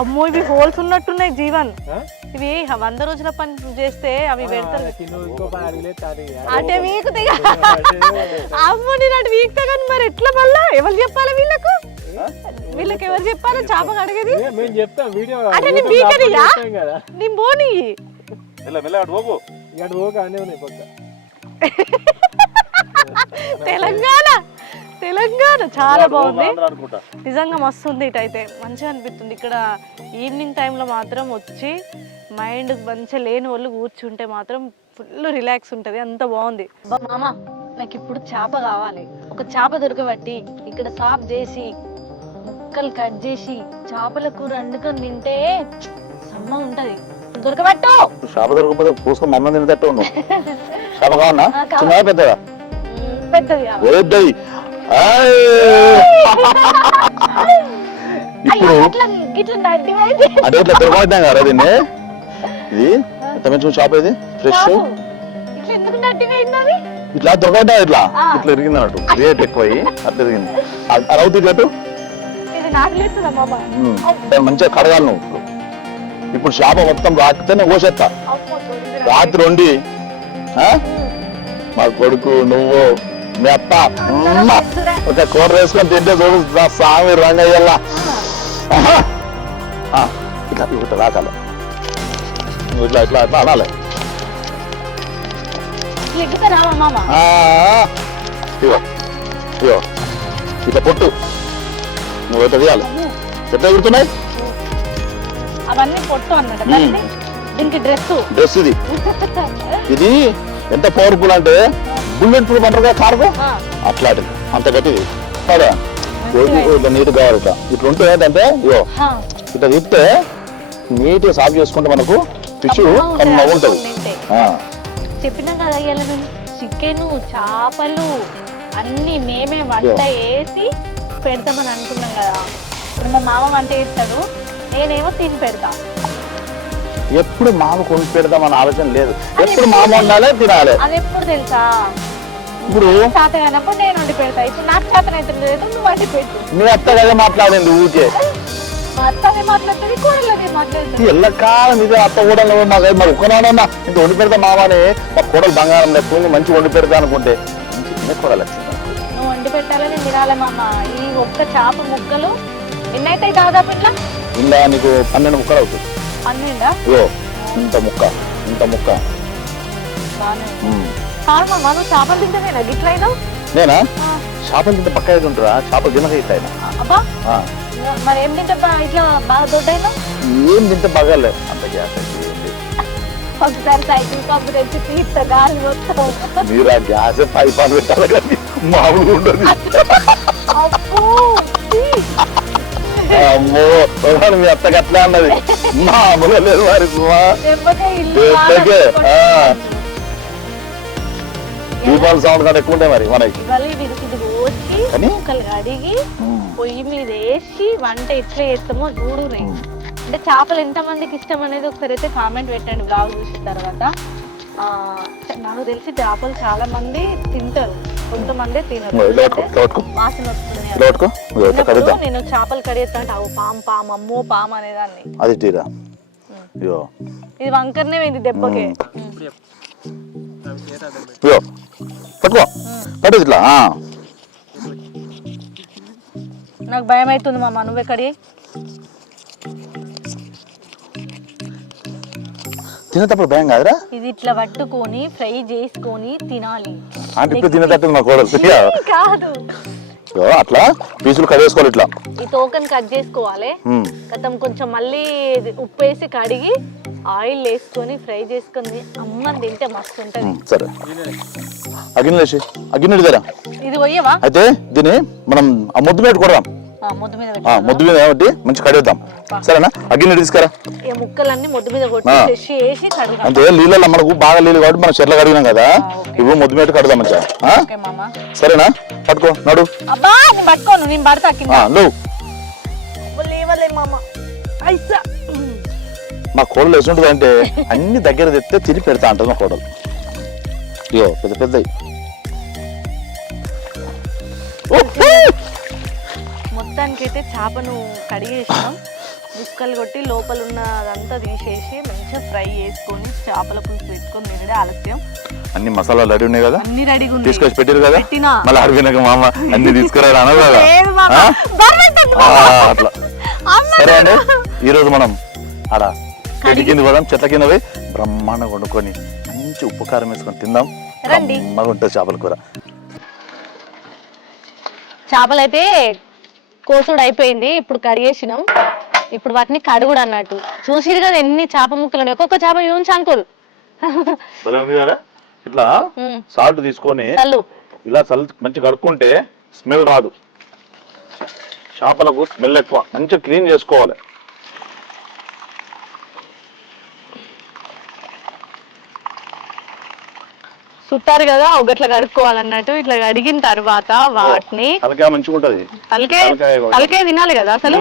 అమ్మో ఇవి హోల్స్ ఉన్నట్టున్నాయి జీవన్. ఇవి 100 రోజుల పని చేస్తే అవి పెడతారు. అంటే వీక్ అమ్మో నేను అటు వీక్తా కానీ మరి ఎట్లా మళ్ళా ఎవరు చెప్పాలి వీళ్ళకి ఎవరు చెప్పాలి చేప అడిగేది అంటే నేను వీకనియా నేను పోనీ తెలంగాణ చాలా బాగుంది నిజంగా మస్తు ఉంది. ఇటైతే మంచిగా అనిపిస్తుంది. ఇక్కడ ఈవినింగ్ టైంలో మాత్రం వచ్చి మైండ్ మంచిగా లేని వాళ్ళు కూర్చుంటే మాత్రం ఫుల్ రిలాక్స్ ఉంటుంది. అంత బాగుంది. మామ నాకు ఇప్పుడు చేప కావాలి. ఒక చేప దొరకబట్టి ఇక్కడ సాఫ్ చేసి ముక్కలు కట్ చేసి చేపల కూర వండుకొని తింటే సమ్మ ఉంటది. దొరకబట్టు. చేప దొరకకపోతే పూసుకొని మమ్మల్ని తినేటట్టు ఉన్నావు. చేప కావన్నా చిన్నగా పెద్దగా? పెద్దది. ఇప్పుడు అంటే ఇట్లా దొరకబడ్డాం కదా దీన్ని. ఇది ఎంత మంచి షాప్ ఇది ఫ్రెష్ ఇట్లా దొరకబడ్డా ఇట్లా ఇట్లా ఎరిగింది అన్నట్టు రేట్ ఎక్కువ అట్లా ఎరిగింది. అరవది ఇట్లట్టు మంచిగా కడగాలి నువ్వు. ఇప్పుడు చేప మొత్తం రాకితేనే కోసేస్తా. రాత్రి వండి మా కొడుకు నువ్వు మీ అత్త ఒక కూర వేసుకొని తింటే చూడు స్వామి రంగయ్యల్లా. ఇట్లా ఇట్లా రాకాలి ఇట్లా ఇట్లా ఇట్లా అనాలి. ఇగో ఇగో ఇట్లా పొట్టు నువ్వు ఎట్లా తీయాలి. ఎట్లా ఎగురుతున్నాయి డ్రెస్ ఇది. ఇది ఎంత పవర్ఫుల్ అంటే బుల్లెట్ ప్రూఫ్ అంటారు కదా కారుకు అట్లాంటిది. అంత గట్టిది కదా. ఇట్లా నీట్ కావాలి. ఇట్లా ఇట్లా ఉంటే ఏంటంటే ఇగో ఇట్లా తిప్పితే నీట్గా సాఫ్ చేసుకుంటే మనకు ఫిష్ ఉంటుంది. చెప్పినా కదా చికెన్ చేపలు అన్ని మేమే వంట వేసి పెడతామని అనుకున్నాం కదా. ఇప్పుడు మా మామ వంట చేస్తాడు, నేనేమో తిని పెడతా. ఎప్పుడు మామ కొనుక్కు పెడదామని ఆలోచన లేదు. ఎప్పుడు మామ వండాలి తినాలి. అది ఎప్పుడు తెలుసా? ఇప్పుడు చేత కానప్పుడు నేను వండి పెడతా. ఇప్పుడు నాకు చేత అయితే నువ్వు వండి పెట్టు. మీ అత్త కదా మాట్లాడింది ఊరికే. మా అత్తనే మాట్లాడుతుంది, కూరలనే మాట్లాడుతుంది. ఎల్లకాలం ఇదే అత్త కూడా మాకు మరి ఒక్కనాడన్నా ఇంత వండి పెడతా మామని. మా కూడలు బంగారం లేకుండా మంచి వండి పెడతా అనుకుంటే కూరలు నువ్వు వండి పెట్టాలని తినాలమ్మ. ఈ ఒక్క చేప ముక్కలు ఎన్నైతే దాదాపు ఇట్లా ఇలా నీకు 12 ముక్కలు అవుతుంది. 12? ఇంత ముక్క ఇంత ముక్క. నువ్వు చేపలు తింటేనేనా గిట్ల అయినా? నేనా చేపలు తింటే పక్క అయితే ఉంటుందా? చేపలు తినక ఇట్లా అయినా. అబ్బా మరి ఏం తింటే ఇట్లా బాగా దొడ్డైనా? ఏం తింటే బాగాలేదు అంత గ్యాస్. ఒకసారి సైకిల్ పంపు తెచ్చి తీస్తా గాలి మొత్తం. మీరు ఆ గ్యాస్ 5 పాలు పెట్టాలి కానీ మామూలుగా ఉండదు. అమ్మో మీ అత్తకి అట్లా అన్నది మామూలుగా లేదు మరి. దీపావళి సౌండ్ కానీ ఎక్కువ ఉంటాయి మరి మనకి. అడిగి పొయ్యి మీద వేసి వంట ఎట్లా చేస్తామో చూడు. అంటే చేపలు ఎంత మందికి ఇష్టం అనేది ఒకసారి అయితే కామెంట్ పెట్టండి బ్లాగ్ చూసిన తర్వాత. నాకు తెలిసి చేపలు చాలా మంది తింటారు, కొంతమంది తినరు. వాసన వస్తుంది. నేను చేపలు కడిగేస్తా అంటే అవు పాము పాము అమ్మో పాము అనేదాన్ని. ఇది వంకరనే పోయింది దెబ్బకే. నాకు భయం అవుతుంది మామ, నువ్వే కడిగి. తినేటప్పుడు భయం కాదురా? ఇది ఇట్లా పట్టుకొని ఫ్రై చేసుకొని తినాలి. తినేటట్టు మా కోడలు కాదు అట్లా పీసులు కట్ చేసుకోవాలి. ఇట్లా ఈ తోకని కట్ చేసుకోవాలి. గతం కొంచెం మళ్ళీ ఉప్పు వేసి కడిగి ఆయిల్ వేసుకొని ఫ్రై చేసుకొని అమ్మని తింటే మస్తు ఉంటది. సరే అగిన్నె వేసి అగిన్నె దగ్గర ఇది పోయేవా? అయితే దీన్ని మనం ఆ ముద్దు మీద కొడదాం. ముద్దు మీద కాబట్టి మంచి కడిగేద్దాం. సరేనా? అగిన్నె తీసుకురా. ముక్కలన్నీ ముద్దు మీద కొట్టి వేసి అంటే నీళ్ళలో మనకు బాగా నీళ్ళు కాబట్టి మనం చెట్ల కడిగినాం కదా, ఇవి ముద్దు మీద కడదాం మంచిగా. సరేనా? పట్టుకో నడు. పట్టుకోను నేను పడతా. నువ్వు మా కోడలు వేసుంటుంది అంటే అన్ని దగ్గర తెస్తే తిని పెడతా అంటుంది మా కోడలు. ఇయో పెద్ద పెద్ద మొత్తానికైతే చేపను కడిగేసినాం. ముక్కలు కొట్టి లోపల ఉన్న అదంతా తీసేసి మంచిగా ఫ్రై చేసుకొని చేపల పులుసు పెట్టుకొని తినడే ఆలస్యం. అన్ని మసాలాలు రెడీ ఉన్నాయి కదా, అన్ని రెడీగా ఉన్నాయి. తీసుకొచ్చి పెట్టారు కదా, పెట్టినా మళ్ళీ అడిగినాక మా అమ్మ అన్ని తీసుకురాడు అనదు కదా. లేదు మామ. అట్లా సరే అండి, ఈ రోజు మనం ఆడ చెట్టు కింద పోదాం, చెట్ల కింద పోయి బ్రహ్మాండంగా వండుకొని మంచి ఉప్పు కారం వేసుకొని తిందాం. రండి. అమ్మగా ఉంటుంది చేపల కూర. చేపలు అయితే కోసుడు అయిపోయింది, ఇప్పుడు కడిగేసినాం. ఇప్పుడు వాటిని కడుగుడు అన్నట్టు. చూసిరు కదా ఎన్ని చేప ముక్కలు ఉన్నాయి, ఒక్కొక్క చేప యూన్స్ అంకుల్. ఇట్లా సాల్ట్ తీసుకొని ఇలా మంచి కడుక్కుంటే స్మెల్ రాదు. చేపలకు స్మెల్ ఎక్కువ, మంచిగా క్లీన్ చేసుకోవాలి. చుట్టారు కదా ఒకట్లా కడుక్కోవాలన్నట్టు. ఇట్లా కడిగిన తర్వాత వాటిని తలకాయ మంచిగా ఉంటది, తలకాయ తినాలి కదా. అసలు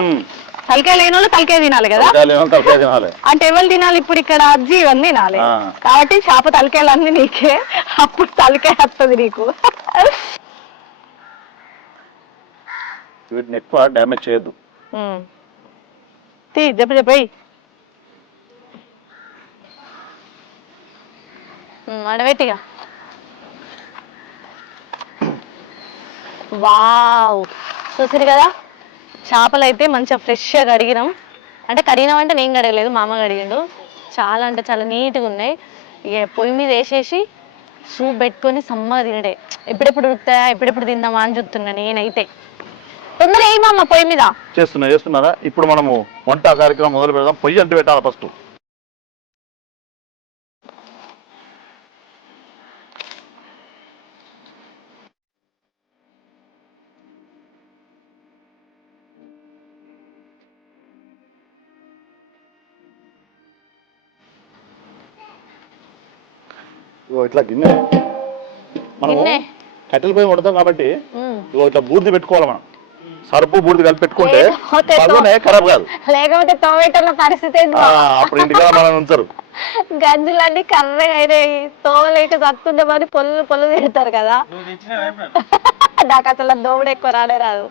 తలకాయ లేని వాళ్ళు తలకాయ తినాలి కదా. తలకాయ తినాలి అంటే ఎవరు తినాలి ఇప్పుడు? ఇక్కడ అజ్జి ఇవన్నీ తినాలి కాబట్టి చేప తలకాయలు అన్ని నీకే, అప్పుడు తలకాయ వస్తుంది నీకు. వీటిని ఎక్కువ డ్యామేజ్ చేయొద్దు. చెప్పయి అడబెట్టిగా. వావ్, చూసారు కదా చేపలు అయితే మంచిగా ఫ్రెష్గా కడిగినాం. అంటే కడిగినాం అంటే నేను కడగలేదు, మా అమ్మ కడిగిండు. చాలా అంటే చాలా నీట్గా ఉన్నాయి. ఇక పొయ్యి మీద వేసేసి సూప్ పెట్టుకొని సమ్మగా తినడే. ఎప్పుడెప్పుడు ఉడుకుతాయా, ఎప్పుడెప్పుడు తిందామా అని చూస్తున్నా నేనైతే. తొందర ఏమమ్మ పొయ్యి మీద చేస్తున్నారా? ఇప్పుడు మనము వంట కార్యక్రమం మొదలు పెడదాం. పొయ్యి అంటు పెట్టాలి ఫస్ట్. ఇట్లా గిన్నె మనం కట్టెల పోయి వండుతాం కాబట్టి ఇట్లా బూర్ది పెట్టుకోవాలి. మనం సరుపు బూర్ది కలిపి పెట్టుకుంటే ఖరాబ్ కాదు. లేకపోతే టొమాటోల పరిస్థితి అప్పుడు ఇంటిగా మనం ఉంచారు. గంజులన్నీ కర్రగా అయినాయి, తోమలేక చస్తుండే మరి పొల్లు తిడతారు కదా. నాకు అసలు దోమడు ఎక్కువ రాదు.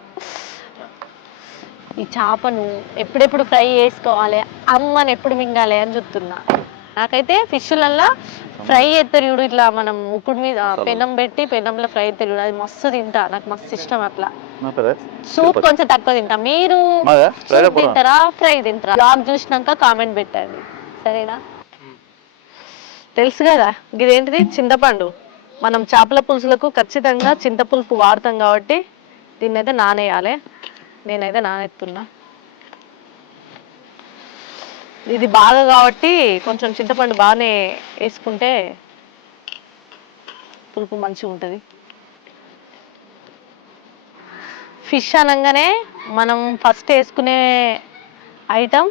ఈ చేపను ఎప్పుడెప్పుడు ఫ్రై చేసుకోవాలి, అమ్మని ఎప్పుడు మింగాలి అని చూస్తున్నా. నాకైతే ఫిష్లల్లా ఫ్రై చేస్తారు చూడు, ఇట్లా మనం ఉప్పుడు మీద పెనం పెట్టి పెనంలో ఫ్రై చేస్తారు చూడు, అది మస్తు తింటా. నాకు మస్తు ఇష్టం అట్లా. సూప్ కొంచెం తక్కువ తింటా. మీరు తింటారా, ఫ్రై తింటారా? బ్లాగ్ చూసినాక కామెంట్ పెట్టండి, సరేనా? తెలుసు కదా ఇదేంటిది, చింతపండు. మనం చేపల పులుసులకు ఖచ్చితంగా చింతపులుపు వాడతాం కాబట్టి దీన్ని అయితే నానేయాలి. నేనైతే నానెత్తున్నా. ఇది బాగా కాబట్టి కొంచెం చింతపండు బాగానే వేసుకుంటే పులుపు మంచిగా ఉంటుంది. ఫిష్ అనగానే మనం ఫస్ట్ వేసుకునే ఐటమ్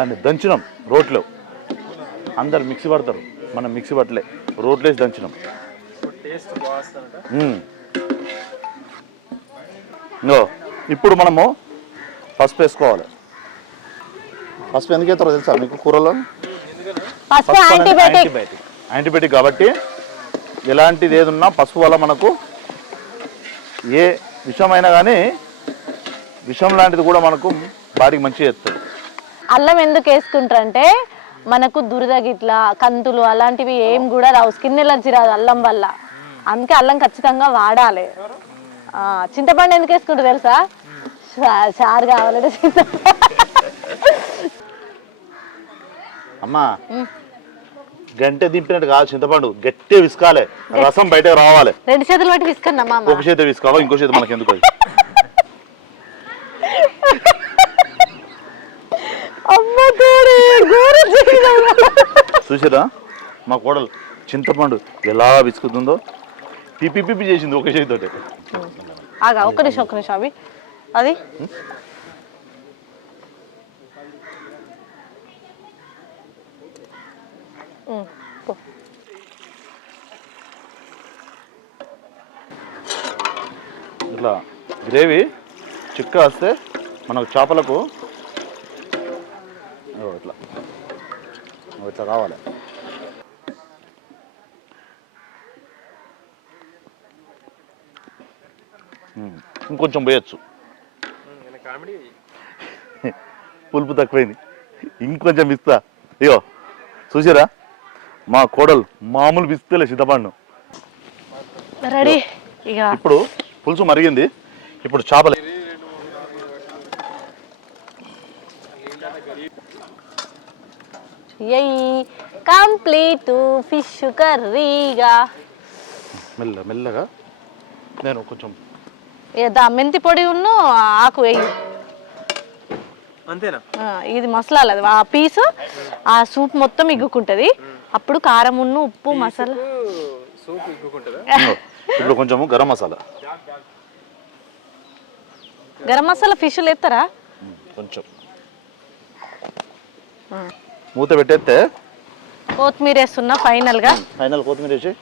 దాన్ని దంచినాం రోట్లో. అందరు మిక్సీ పడతారు, మనం మిక్సీ పట్టలే, రోట్లో వేసి దంచినాం. ఇప్పుడు మనము పసుపు వేసుకోవాలి. పసుపు ఎందుకు వేస్తారో తెలుసా మీకు కూరలో? యాంటీబయాటిక్ కాబట్టి ఎలాంటిది ఏదున్నా పసుపు వల్ల మనకు ఏ విషమైనా కానీ విషం లాంటిది కూడా మనకు బాడీకి మంచిగా చేస్తుంది. అల్లం ఎందుకు వేసుకుంటారంటే మనకు దురద గిట్ల కంతులు అలాంటివి ఏం కూడా రావు, స్కిన్ ఎలర్జీ రాదు అల్లం వల్ల. అందుకే అల్లం ఖచ్చితంగా వాడాలి. చింతపండు ఎందుకు వేసుకుంటారు తెలుసా? చారు కావాలంటే చింతపండు. అమ్మా గంటె దింపినట్టు కాదు, చింతపండు గట్టిగా విసుకాలి, రసం బయటకు రావాలి. 2 చేతులు బట్టి విసుకన్నా, ఒక చేతి విసుకావా, ఇంకో చేతి మనకి ఎందుకు? చూసారా మా కోడలు చింతపండు ఎలా విసుకుతుందో, పిపి పిపి చేసింది ఒక చేతితోటి. ఒక్క నిమిషం అవి అది ఇట్లా గ్రేవీ చిక్క వస్తే మనకు చేపలకు ఇట్లా ఇట్లా రావాలి. ఇంకొంచెం పోయచ్చు, పులుపు తక్కువైంది, ఇంకొంచెం ఇస్తా. అయ్యో చూసారా మా కోడలు మామూలు పిస్తేలే చింతపండు. రెడీ. ఇప్పుడు పులుసు మరిగింది, ఇప్పుడు చేపలు. కంప్లీట్ ఫిష్ కర్రీగా మెల్లగా నేను కొంచెం మెంతి పొడి ఉన్ను ఆకు వేయి, అంతేనా? ఇది మసాలా, ఆ పీసు ఆ సూప్ మొత్తం ఇగ్గుకుంటది. అప్పుడు కారం ఉన్ను ఉప్పు మసాలా సూప్ ఇగ్గుకుంటదా? ఇప్పుడు కొంచెము గరం మసాలా. గరం మసాలా ఫిష్లు ఎత్తారా? కొంచెం మూత పెట్టేస్తే కొత్తిమీర వేస్తున్నా ఫైనల్ గా. కొత్తిమీర వేసి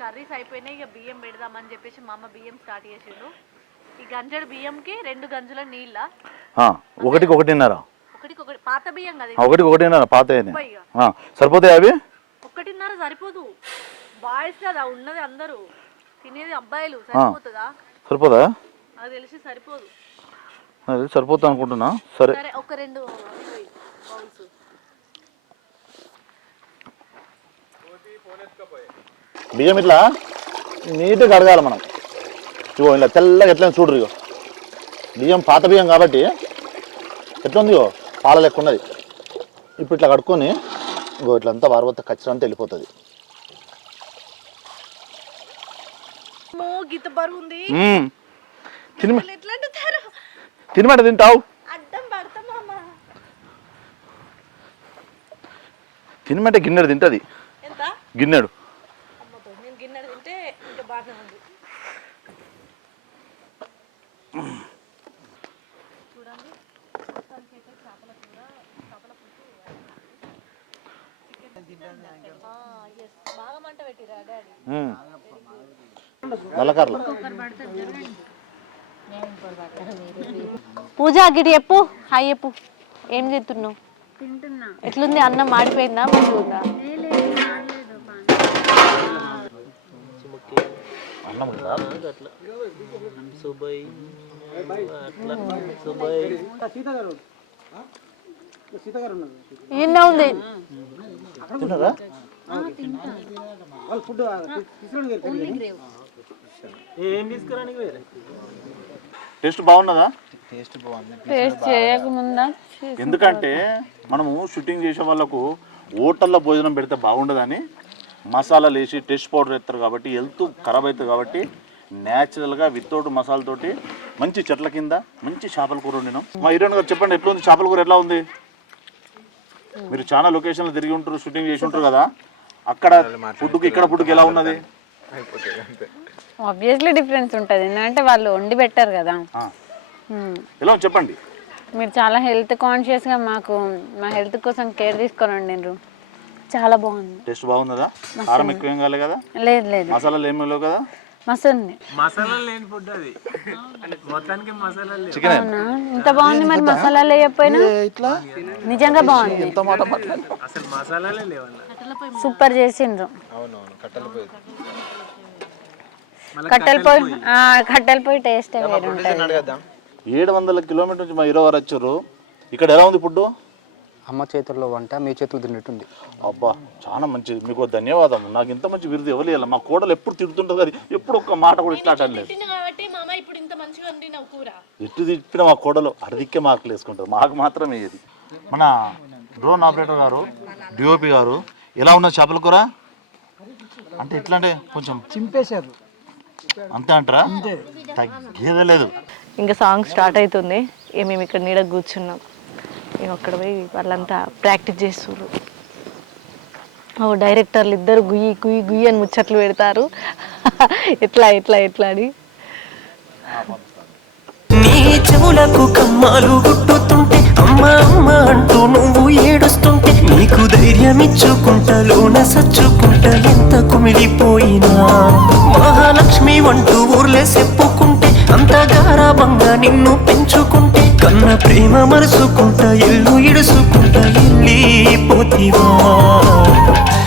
కర్రీస్ అయిపోయినాయి. ఇక బియ్యం పెడదామని చెప్పేసి మా అమ్మ బియ్యం స్టార్ట్ చేసిండు. ఈ గంజడు బియ్యంకి 2 గంజుల నీళ్ళ, ఒకటిన్నర పాత బియ్యం కదా, ఒకటిన్నర పాత సరిపోతాయి అవి. 1.5 సరిపోదు, బాయ్స్ కదా ఉన్నది, అందరూ తినేది అబ్బాయిలు, సరిపోతుందా? సరిపోదా? అది తెలిసి సరిపోదు. అది సరిపోతా అనుకుంటున్నా. సరే ఒక 2 బౌల్స్. బియ్యం ఇట్లా నీట్గా కడగాలి మనం. ఇగో ఇలా తెల్లగా ఎట్లా చూడరు. ఇగో బియ్యం పాత బియ్యం కాబట్టి ఎట్లా ఉంది, ఇగో పాల లెక్క ఉన్నది. ఇప్పుడు ఇట్లా కడుక్కొని ఇగో ఇట్లా అంతా వారబోతే ఖచ్చితంగా అంతా వెళ్ళిపోతుంది. తినమంటే తింటావు, తినమంటే గిన్నెడు తింటది. గిన్నెడు నల్లకర్ల. పూజ గిడి చెప్పు, హాయ్ చెప్పు. ఏం చేస్తున్నావు? ఎట్లుంది అన్నం? మాడిపోయిందా మంచిగా ఉందా? ఈయన ఉంది. టేస్ట్ బాగున్నదా? టేస్ట్ చేయకముందా? ఎందుకంటే మనము షూటింగ్ చేసే వాళ్ళకు హోటల్లో భోజనం పెడితే బాగుండదని మసాలాలు వేసి టేస్ట్ పౌడర్ వేస్తారు కాబట్టి హెల్త్ ఖరాబ్ అవుతుంది. కాబట్టి న్యాచురల్గా వితౌట్ మసాలాతోటి మంచి చెట్ల కింద మంచి చేపల కూర వండినాం. మా హీరోయిన్ గారు చెప్పండి, ఎట్లా ఉంది చేపల కూర? ఎట్లా ఉంది? మీరు చాలా లొకేషన్లో తిరిగి ఉంటారు, షూటింగ్ చేసి ఉంటారు కదా, అక్కడ ఫుడ్కి ఇక్కడ ఫుడ్కి ఎలా ఉన్నది? అయిపోతుంది అంతే. ఆబ్వియస్లీ డిఫరెన్స్ ఉంటుంది, ఎందుకంటే వాళ్ళు వండి పెట్టారు కదా. ఎలా ఉంది చెప్పండి. మీరు చాలా హెల్త్ కాన్షియస్గా మా హెల్త్ కోసం కేర్ తీసుకొని వండినరు. చాలా బాగుంది. టేస్ట్ బాగున్నదా? కారం ఎక్కువ ఏం కాలే కదా? లేదు లేదు, మసాలాలు ఏమీ లేవు కదా? మస్తు ఉంది. మసాలా లేని ఫుడ్ అది, మొత్తానికి మసాలా లేదు. చికెన్ అవునా, ఇంత బాగుంది. మరి మసాలాలు వేయకపోయినా ఇట్లా నిజంగా బాగుంది. ఎంత మాట మాట్లాడు. అసలు మసాలాలే లేవన్న. సూపర్ చేసిండ్రు. అవునవును, కట్టెల పొయ్యి. కట్టెల పొయ్యి టేస్ట్ వేరు ఉంటుంది. 700 కిలోమీటర్ నుంచి మా హీరో గారు వచ్చారు. ఇక్కడ ఎలా ఉంది ఫుడ్? అమ్మ చేతుల్లో వంట మీ చేతులు తిన్నట్టుంది. అబ్బా చాలా మంచిది, మీకు ధన్యవాదం. నాకు ఇంత మంచి బిరుదు ఎవరు ఇవ్వాలి. మా కోడలు ఎప్పుడు తిడుతుంటుంది కానీ ఎప్పుడు ఒక్క మాట కూడా ఇట్లా అనలేదు. ఎట్టు తిప్పిన మా కోడలు అడిదిక్కే మార్కులు వేసుకుంటారు, మాకు మాత్రమే ఇది. మన డ్రోన్ ఆపరేటర్ గారు, డిఓపి గారు, ఎలా ఉన్నది చేపల కూర? అంటే ఎట్లా అంటే కొంచెం చింపేశారు అంతే అంటారా? తగ్గేదే లేదు. ఇంకా సాంగ్ స్టార్ట్ అవుతుంది. మేము ఇక్కడ నీడ కూర్చున్నాం. మేము అక్కడ పోయి వాళ్ళంతా ప్రాక్టీస్ చేస్తున్నారు. డైరెక్టర్లు ఇద్దరు గుయ్యి గుయ్యి గుయ్యి అని ముచ్చట్లు పెడతారు. ఎట్లా ఎట్లా ఎట్లా అని నీ చెవులకు కమ్మాలు గుట్టుతుంటే అమ్మ అమ్మ అంటూ నువ్వు ఏడుస్తుంటే నీకు ధైర్యం ఇచ్చుకుంటా లోన సచ్చుకుంటా ఎంత కుమిలిపోయినా మహాలక్ష్మి అంటూ ఊర్లే చెప్పుకుంటే అంత గారాబంగా నిన్ను పెంచుకుంటే కన్న ప్రేమ మరుసుకుంటా ఇల్లు ఇడుసుకుంటా వెళ్ళిపోతివా.